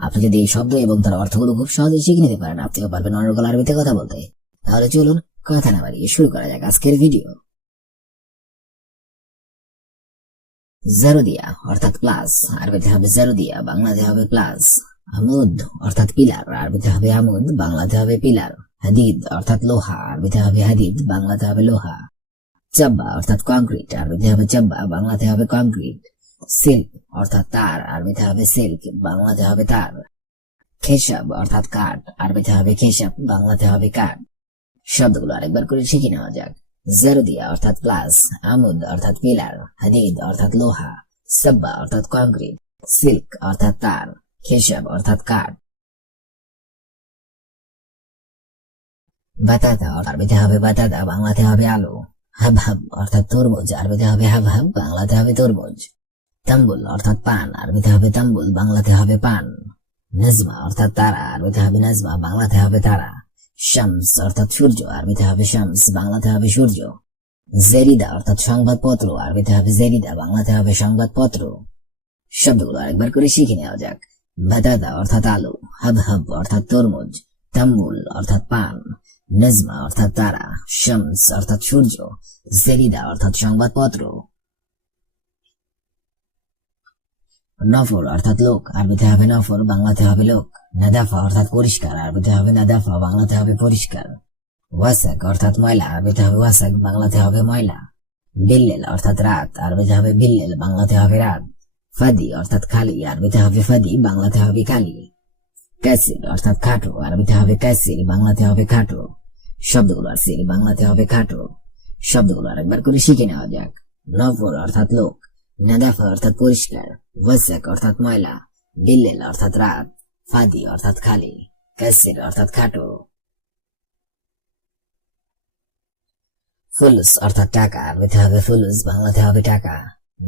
আপনি যদি এই শব্দ এবং তার অর্থগুলো খুব সহজেই শিখে নিতে পারেন, আপনিও পারবেন অনর্গল আরবিতে কথা বলতে। তাহলে চলুন কথা না বাড়িয়ে শুরু করা যাক আজকের ভিডিও। জারুদিয়া, অর্থাৎ প্লাস। আরবিতে হবে জারুদিয়া, বাংলাতে হবে প্লাস। আমুদ, অর্থাৎ পিলার। আরবিতে হবে আমুদ, বাংলাতে হবে পিলার। হাদিদ, অর্থাৎ লোহা। আরবিতে হবে হাদিদ, বাংলাতে হবে লোহা। চাব্বা, অর্থাৎ কংক্রিট। আরবিতে হবে চাব্বা, বাংলাতে হবে কংক্রিট। সিল্ক, অর্থাৎ তার আরবিতে হবে সিল্ক, বাংলাতে হবে তার খেসাব, অর্থাৎ কাঠ, আরবিতে হবে খেসাব, বাংলাতে হবে কাঠ। শব্দগুলো আরেকবার করে শিখে নেওয়া যাক। জারুদিয়া, অর্থাৎ প্লাস আমুদ, অর্থাৎ পিলার, হাদিদ, অর্থাৎ লোহা, সাব্বা, অর্থাৎ কংক্রিট, সিল্ক, অর্থাৎ তার, খেসাব, অর্থাৎ কাঠ। বাতাতা আরবিতে হবে বাতাতা বাংলাতে হবে আলু। হাব অর্থাৎ তরমুজ, আরবিতে হবে হাব হাব বাংলাতে হবে তরমুজ। তাম্বুল, অর্থাৎ পান, আরবিতে হবে তাম্বুল, বাংলাতে হবে পান। নাজমা, অর্থাৎ তারা, আরবিতে হবে নাজমা, বাংলাতে হবে তারা। শামস, অর্থাৎ সূর্য, আরবিতে হবে শামস, বাংলাতে হবে সূর্য। জেরিদা, অর্থাৎ সংবাদপত্র, আরবিতে হবে জেরিদা, বাংলাতে হবে সংবাদপত্র। শব্দগুলো আরেকবার করে শিখে নেওয়া যাক। বাদাদা, অর্থাৎ আলু। হাব হাব অর্থাৎ তরমুজ। তাম্বুল, অর্থাৎ পান। নজমা, অর্থাৎ তারা। শামস, অর্থাৎ সূর্য। জেরিদা, অর্থাৎ সংবাদপত্র। নফর অর্থাৎ লোক। আরবিতে হবে নফর বাংলাতে হবে লোক। নাদাফা অর্থাৎ পরিষ্কার। আরবিতে হবে নাদাফা বাংলাতে হবে পরিষ্কার। ওয়াসাক অর্থাৎ ময়লা। আরবিতে হবে ওয়াসাক বাংলাতে হবে ময়লা। বিল্লেল অর্থাৎ রাত। আরবিতে হবে বিল্লেল বাংলাতে হবে রাত। ফাদি অর্থাৎ খালি। আরবিতে হবে ফাদি বাংলাতে হবে খালি কাসির অর্থাৎ খাটো। আরবিতে হবে কাসির বাংলাতে হবে খাটো। শব্দগুলো আসির বাংলাতে হবে খাটো। শব্দগুলো আরেকবার করে শিখে নেওয়া যাক। নফর অর্থাৎ লোক। নাদাফা অর্থাৎ পরিষ্কার। ওয়াসাক অর্থাৎ ময়লা বিল্লেল অর্থাৎ রাত ফাদি অর্থাৎ খালি কাসির অর্থাৎ খাটো। ফুলুস অর্থাৎ টাকা, আরবিতে হবে ফুলুস বাংলাতে হবে টাকা।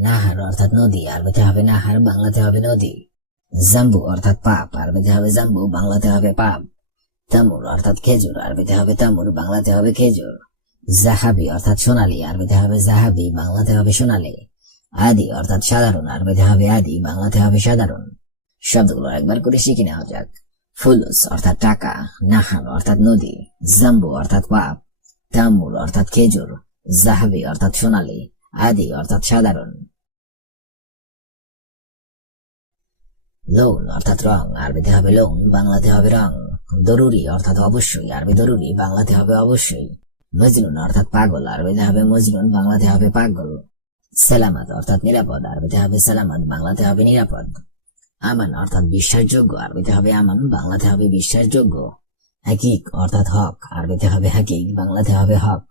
নাহার অর্থাৎ নদী, আরবিতে হবে নাহার বাংলাতে হবে নদী। জাম্বু অর্থাৎ পাপ, আরবিতে হবে জাম্বু বাংলাতে হবে পাপ। তামুর অর্থাৎ খেজুর, আরবিতে হবে তামুর বাংলাতে হবে খেজুর। জাহাবি অর্থাৎ সোনালী, আরবিতে হবে জাহাবি বাংলাতে হবে সোনালী। আদি, অর্থাৎ সাধারণ আরবিতে হবে আদি, বাংলাতে হবে সাধারণ। শব্দগুলো একবার করে শিখে নেওয়া যাক। ফুলুস, অর্থাৎ টাকা নাহার অর্থাৎ নদী। জাম্বু, অর্থাৎ পাপ। তামুর অর্থাৎ খেজুর। জাহাবি অর্থাৎ সোনালী। আদি, অর্থাৎ সাধারণ। লোন, অর্থাৎ রং, আরবিতে হবে লোন, বাংলাতে হবে রং। দরুরি, অর্থাৎ অবশ্যই, আরবি দরুরি, বাংলাতে হবে অবশ্যই। মজনুন, অর্থাৎ পাগল, আরবিতে হবে মজনুন, বাংলাতে হবে পাগল। সালামাত, অর্থাৎ নিরাপদ আরবিতে হবে সালামাত, বাংলাতে হবে নিরাপদ। আমান, অর্থাৎ বিশ্বাসযোগ্য, আরবিতে হবে আমান, বাংলাতে হবে বিশ্বাসযোগ্য। হাকিক, অর্থাৎ হক, আরবিতে হবে হাকিক, বাংলাতে হবে হক।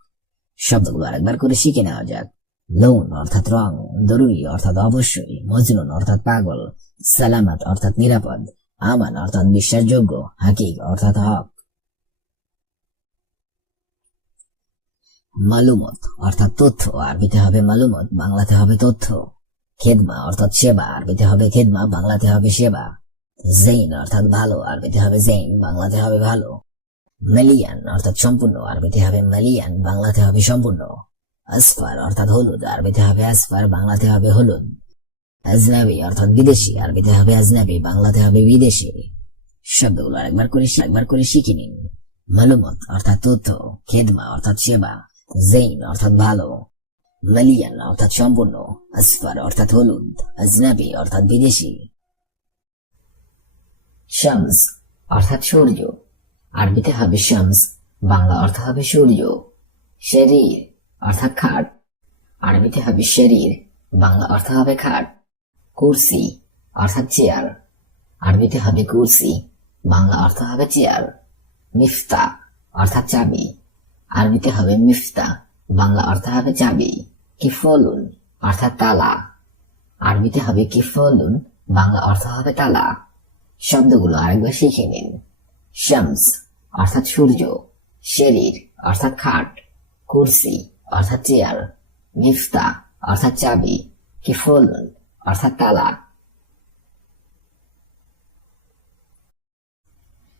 শব্দগুলো আরেকবার করে শিখে নেওয়া যাক। লোন অর্থাৎ রং। দরুরি অর্থাৎ অবশ্যই। মজনুন, অর্থাৎ পাগল। সালামাত, অর্থাৎ নিরাপদ। আমান, অর্থাৎ বিশ্বাসযোগ্য। হাকিক, অর্থাৎ হক। মালুমত, অর্থাৎ তথ্য, আরবিতে হবে মালুমত, বাংলাতে হবে তথ্য। খেদমা, অর্থাৎ সেবা, আরবিতে হবে খেদমা, বাংলাতে হবে সেবা। জৈন অর্থাৎ ভালো, আরবিতে হবে জৈন বাংলাতে হবে ভালো। মালিয়ান, অর্থাৎ সম্পূর্ণ, আরবিতে হবে মালিয়ান, বাংলাতে হবে সম্পূর্ণ। আসফার, অর্থাৎ হলুদ, আরবিতে হবে আসফার, বাংলাতে হবে হলুদ। আজনাবি, অর্থাৎ বিদেশি, আরবিতে হবে আজনাবি, বাংলাতে হবে বিদেশি। শব্দগুলো একবার করে একবার করে শিখে নিন। মালুমত, অর্থাৎ তথ্য। খেদমা, অর্থাৎ সেবা। জৈন অর্থাৎ ভালো মালিয়ান অর্থাৎ সম্পূর্ণ আসফার অর্থাৎ হলুদ আজনাবি অর্থাৎ বিদেশি শামস অর্থাৎ সূর্য আরবিতে হবে শামস বাংলা অর্থ হবে সূর্য শরীর অর্থাৎ খাট আরবিতে হবে শরীর বাংলা অর্থ হবে খাট কুরসি অর্থাৎ চেয়ার আরবিতে হবে কুরসি বাংলা অর্থ হবে চেয়ার মিফতা অর্থাৎ চাবি আরবিতে হবে মিফতা, বাংলা অর্থ হবে চাবি, কিফলুন, অর্থাৎ তালা। আরবিতে হবে কিফলুন, বাংলা অর্থ হবে তালা। শব্দগুলো আরেকবার শিখে নিন। শামস, অর্থাৎ সূর্য। শরীর, অর্থাৎ খাট। কুরসি, অর্থাৎ চেয়ার। মিফতা, অর্থাৎ চাবি। কিফলুন, অর্থাৎ তালা।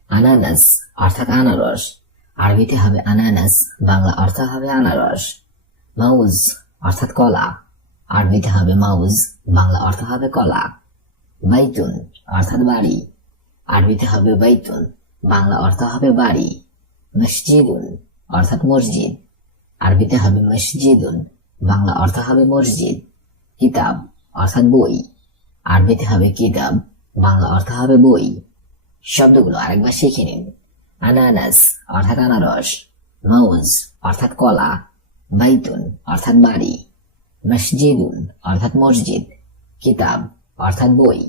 আনানাস, অর্থাৎ আনারস। আরবিতে হবে আনানাস, বাংলা অর্থ হবে আনারস। মাউজ, অর্থাৎ কলা। আরবিতে হবে মাউজ, বাংলা অর্থ হবে কলা। বাইতুন, অর্থাৎ বাড়ি। আরবিতে হবে বাইতুন, বাংলা অর্থ হবে বাড়ি। মসজিদুন, অর্থাৎ মসজিদ। আরবিতে হবে মসজিদুন, বাংলা অর্থ হবে মসজিদ। কিতাব, অর্থাৎ বই। আরবিতে হবে কিতাব, বাংলা অর্থ হবে বই। শব্দগুলো আরেকবার শিখে নিন। আনানাস, অর্থাৎ আনারস মৌজ অর্থাৎ কলা, বাইতুন, অর্থাৎ বাড়ি, মসজিদুন, অর্থাৎ মসজিদ, কিতাব, অর্থাৎ বই।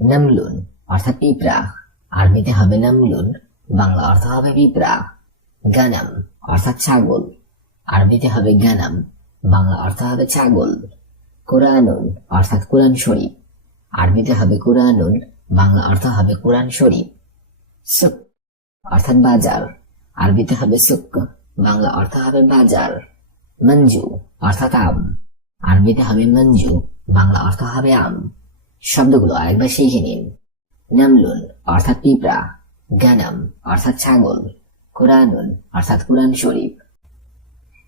নামলুন, অর্থাৎ পিঁপড়া, আরবিতে হবে নামলুন, বাংলা অর্থ হবে পিঁপড়া। গানাম, অর্থাৎ ছাগল, আরবিতে হবে গানাম, বাংলা অর্থ হবে ছাগল। কোরআনুন, অর্থাৎ কোরআন শরীফ। আরবিতে হবে কোরআনুন, বাংলা অর্থ হবে কোরআন শরীফ। সুক, অর্থাৎ বাজার। আরবিতে হবে সুক, বাংলা অর্থ হবে বাজার। মঞ্জু, অর্থাৎ আম। আরবিতে হবে মঞ্জু, বাংলা অর্থ হবে আম। শব্দগুলো আরেকবার শিখে নিন। নামলুন, অর্থাৎ পিঁপড়া। গানাম, অর্থাৎ ছাগল। কোরআনুন, অর্থাৎ কোরআন শরীফ।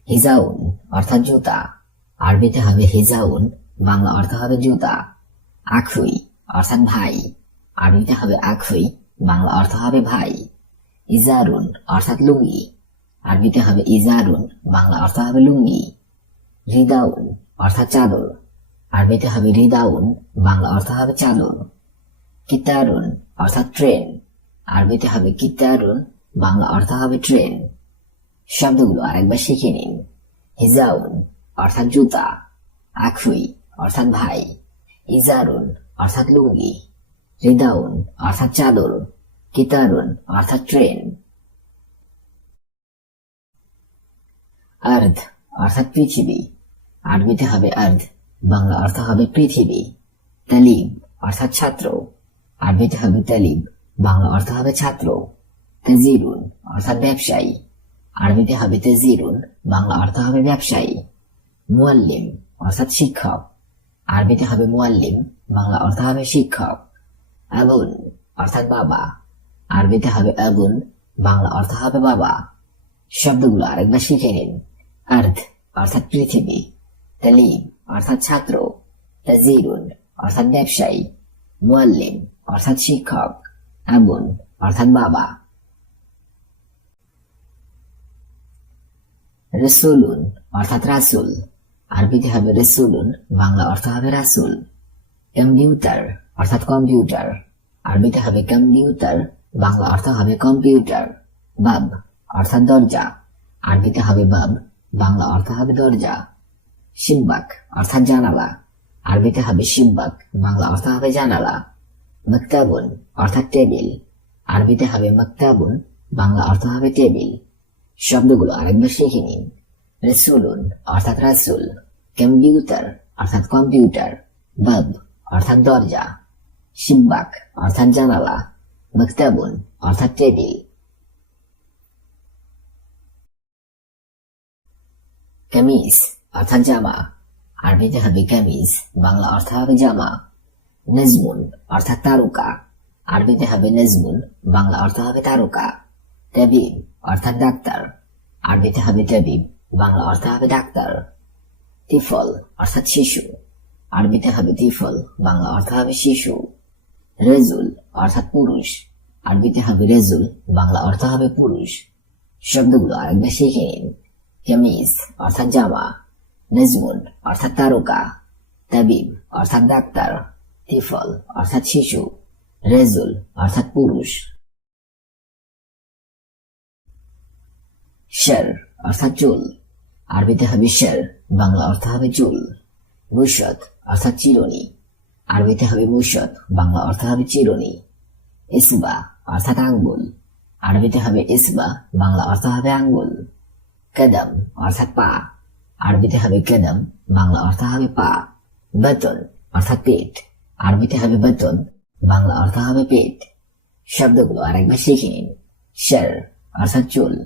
হিজাউন, অর্থাৎ জুতা। আরবিতে হবে হিজাউন, বাংলা অর্থ হবে জুতা। আখুই, অর্থাৎ ভাই। আরবিতে হবে আখুই, বাংলা অর্থ হবে ভাই। ইজারুন, অর্থাৎ লুঙ্গি। আরবিতে হবে ইজারুন, বাংলা অর্থ হবে লুঙ্গি। রিদাউন, অর্থাৎ চাদর। আরবিতে হবে রিদাউন, বাংলা অর্থ হবে চাদর। কিতারুন, অর্থাৎ ট্রেন। আরবিতে হবে কিতারুন, বাংলা অর্থ হবে ট্রেন। শব্দগুলো আরেকবার শিখে নিন। হিজাউন, অর্থাৎ জুতা। আখুই, অর্থাৎ ভাই। ইজারুন, অর্থাৎ লুঙ্গি, রিদাউন, অর্থাৎ চাদর, কিতারুন, অর্থাৎ ট্রেন। আর্ধ, অর্থাৎ পৃথিবী। আরবিতে হবে আর্ধ, বাংলা অর্থ হবে পৃথিবী। তালিব, অর্থাৎ ছাত্র। আরবিতে হবে তালিব, বাংলা অর্থ হবে ছাত্র। তেজিরুন, অর্থাৎ ব্যবসায়ী। আরবিতে হবে তেজিরুন, বাংলা অর্থ হবে ব্যবসায়ী। মুয়াল্লিম, অর্থাৎ শিক্ষক। আরবিতে হবে মুয়াল্লিম বাংলা অর্থ হবে শিক্ষক আবুন অর্থাৎ বাবা আরবিতে হবে আবুন বাংলা অর্থ হবে বাবা শব্দগুলো আরেকবার শিখে নিন আর্থ অর্থাৎ পৃথিবী তালিম অর্থাৎ ছাত্র তাজিরুন অর্থাৎ ব্যবসায়ী. মুয়াল্লিম অর্থাৎ শিক্ষক আবুন অর্থাৎ বাবা রসুলুন অর্থাৎ রাসুল আরবিতে হবে রসুলুন, বাংলা অর্থ হবে রাসুল। কম্পিউটার, অর্থাৎ কম্পিউটার। আরবিতে হবে কম্পিউটার, বাংলা অর্থ হবে কম্পিউটার। বাব, অর্থাৎ দরজা। আরবিতে হবে বাব, বাংলা অর্থ হবে দরজা। শিব্বাক, অর্থাৎ জানালা। আরবিতে হবে শিব্বাক, বাংলা অর্থ হবে জানালা। মক্তাবুন, অর্থাৎ টেবিল। আরবিতে হবে মক্তাবুন, বাংলা অর্থ হবে টেবিল। শব্দগুলো আরেকবার শিখে নিন। রসুলুন অর্থাৎ রাসুল। কম্পিউটার অর্থাৎ কম্পিউটার বাব অর্থাৎ দরজা। শিব্বাক অর্থাৎ জানালা। মক্তাবুন অর্থাৎ টেবিল কামিজ অর্থাৎ জামা। আরবিতে হবে কামিজ বাংলা অর্থ হবে জামা। নজমুন অর্থাৎ তারকা। আরবিতে হবে নজমুন বাংলা অর্থ হবে তারকা। তাবিব অর্থাৎ ডাক্তার। আরবিতে হবে তাবিব বাংলা অর্থ হবে ডাক্তার। তিফল, অর্থাৎ শিশু। আরবিতে হবে তিফল, বাংলা অর্থ হবে শিশু। রেজুল, অর্থাৎ পুরুষ। আরবিতে হবে রেজুল, বাংলা অর্থ হবে পুরুষ। শব্দগুলো আরেকবার শিখে নিন। কামিজ, অর্থাৎ জামা। নজমুন অর্থাৎ তারকা। তাবিব, অর্থাৎ ডাক্তার। তিফল, অর্থাৎ শিশু। রেজুল, অর্থাৎ পুরুষ। শের অর্থাৎ চুল। আরবিতে হবে শের বাংলা অর্থ হবে চুল। মুশত অর্থাৎ চিরুনি। আরবিতে হবে মুশত বাংলা অর্থ হবে চিরুনি। ইসবা অর্থাৎ আঙ্গুল। আরবিতে হবে ইসবা, বাংলা অর্থ হবে আঙ্গুল। কদম অর্থাৎ পা। আরবিতে হবে কদম, বাংলা অর্থ হবে পা। বেতন অর্থাৎ পেট। আরবিতে হবে বেতন, বাংলা অর্থ হবে পেট। শব্দগুলো আরেকবার শিখে নিন। শের অর্থাৎ চুল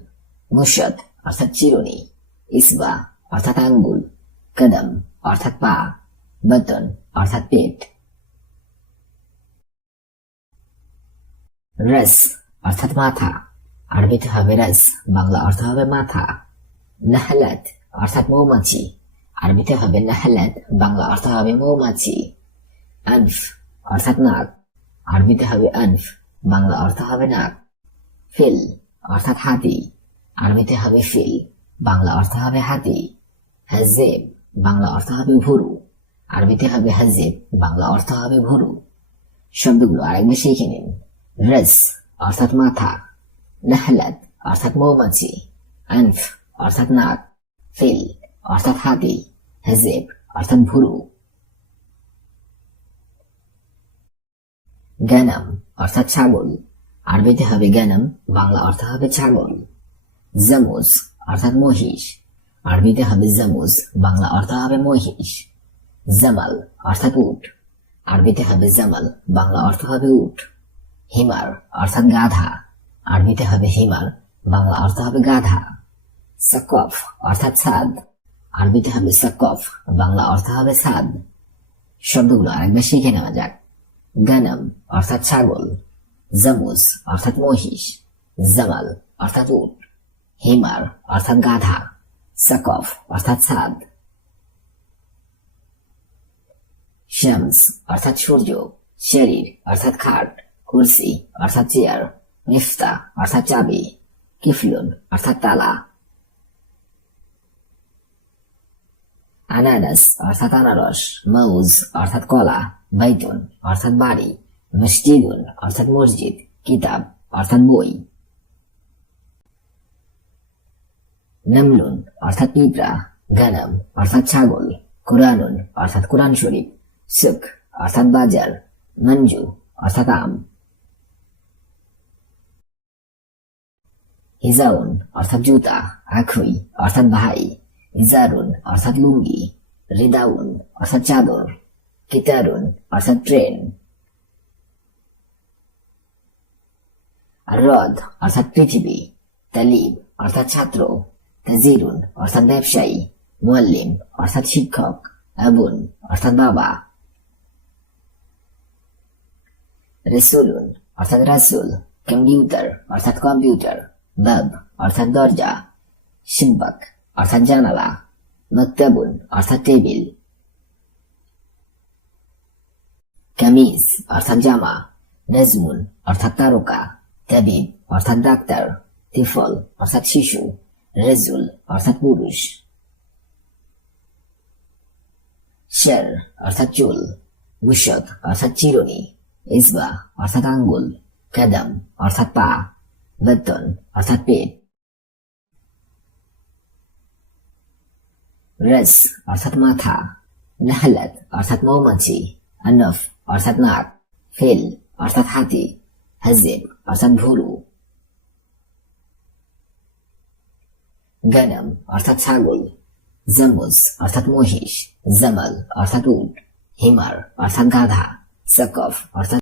মুশত অর্থাৎ চিরুনি। ইসবা অর্থাৎ আঙ্গুল, কদম অর্থাৎ পা, বেতন অর্থাৎ পেট। রস অর্থাৎ মাথা, আরবিতে হবে রস, বাংলা অর্থ হবে মাথা। নাহলাত অর্থাৎ মৌমাছি, আরবিতে হবে নাহলাত, বাংলা অর্থ হবে মৌমাছি। আনফ অর্থাৎ নাক, আরবিতে হবে আনফ, বাংলা অর্থ হবে নাক। ফিল অর্থাৎ হাতি, আরবিতে হবে ফিল। বাংলা অর্থ হবে হাতি হাজেব বাংলা অর্থ হবে ভুরু। আরবিতে হবে হাজেব বাংলা অর্থ হবে ভুরু। শব্দগুলো আরেকবার শিখে নিন। রস অর্থাৎ মাথা, নাহলাত অর্থাৎ মৌমাছি, আনফ অর্থাৎ নাক, ফিল অর্থাৎ হাতি হাজেব অর্থাৎ ভুরু। গানাম অর্থাৎ ছাগল, আরবিতে হবে গানাম, বাংলা অর্থ হবে ছাগল। জামুজ অর্থাৎ মহিষ। আরবিতে হবে জামুজ, বাংলা অর্থ হবে মহিষ। জামাল অর্থাৎ উট। আরবিতে হবে জামাল, বাংলা অর্থ হবে উট। হিমার অর্থাৎ গাধা। আরবিতে হবে হিমার, বাংলা অর্থ হবে গাধা। সাকফ অর্থাৎ ছাদ আরবিতে হবে সাকফ, বাংলা অর্থ হবে ছাদ শব্দগুলো আরেকবার শিখে নেওয়া যাক। গানাম অর্থাৎ ছাগল। জামুজ অর্থাৎ মহিষ। জামাল অর্থাৎ উট। হিমার, অর্থাৎ গাধা সাকফ অর্থাৎ ছাদ। শামস, অর্থাৎ সূর্য। শরীর, অর্থাৎ খাট। কুরসি, অর্থাৎ চেয়ার। মিফতা অর্থাৎ চাবি। কিফলুন, অর্থাৎ তালা। আনারস অর্থাৎ আনারস। মাউজ, অর্থাৎ কলা। বাইতুন, অর্থাৎ বাড়ি। মসজিদুন, অর্থাৎ মসজিদ। কিতাব, অর্থাৎ বই। নামলুন, অর্থাৎ পিঁপড়া গানাম, অর্থাৎ ছাগল কোরআনুন অর্থাৎ কোরআন শরীফ, সুখ, অর্থাৎ বাজার মঞ্জু, অর্থাৎ আম। হিজাউন, অর্থাৎ জুতা, আখুই, অর্থাৎ ভাই। ইজারুন অর্থাৎ লুঙ্গি। রিদাউন, অর্থাৎ চাদর। কিতারুন, অর্থাৎ ট্রেন। রদ, অর্থাৎ পৃথিবী। তালিব, অর্থাৎ ছাত্র। তাজিরুন অর্থাৎ ব্যবসায়ী, মুয়াল্লিম, অর্থাৎ শিক্ষক, আবুন, অর্থাৎ বাবা। রেসুলুন, অর্থাৎ রাসুল, কম্পিউটার, অর্থাৎ কম্পিউটার। বাব, অর্থাৎ দরজা। শিব্বাক অর্থাৎ জানালা। মক্তাবুন অর্থাৎ টেবিল। কামিজ, অর্থাৎ জামা। নজমুন, অর্থাৎ তারকা। তাবিব, অর্থাৎ ডাক্তার। তিফল, অর্থাৎ শিশু। রেজুল অর্থাৎ পুরুষ শের অর্থাৎ চুল উষদ অর্থাৎ চিরুনি ইসবা অর্থাৎ আঙ্গুল কাদাম অর্থাৎ পা বেতন অর্থাৎ পেট রস অর্থাৎ মাথা নাহলাত অর্থাৎ মৌমাছি আনফ অর্থাৎ নাক ফিল অর্থাৎ হাতি হাজিব অর্থাৎ ভুরু গানাম অর্থাৎ ছাগল জামুজ অর্থাৎ মহিষ জামাল অর্থাৎ উট হিমার অর্থাৎ গাধা সকফ অর্থাৎ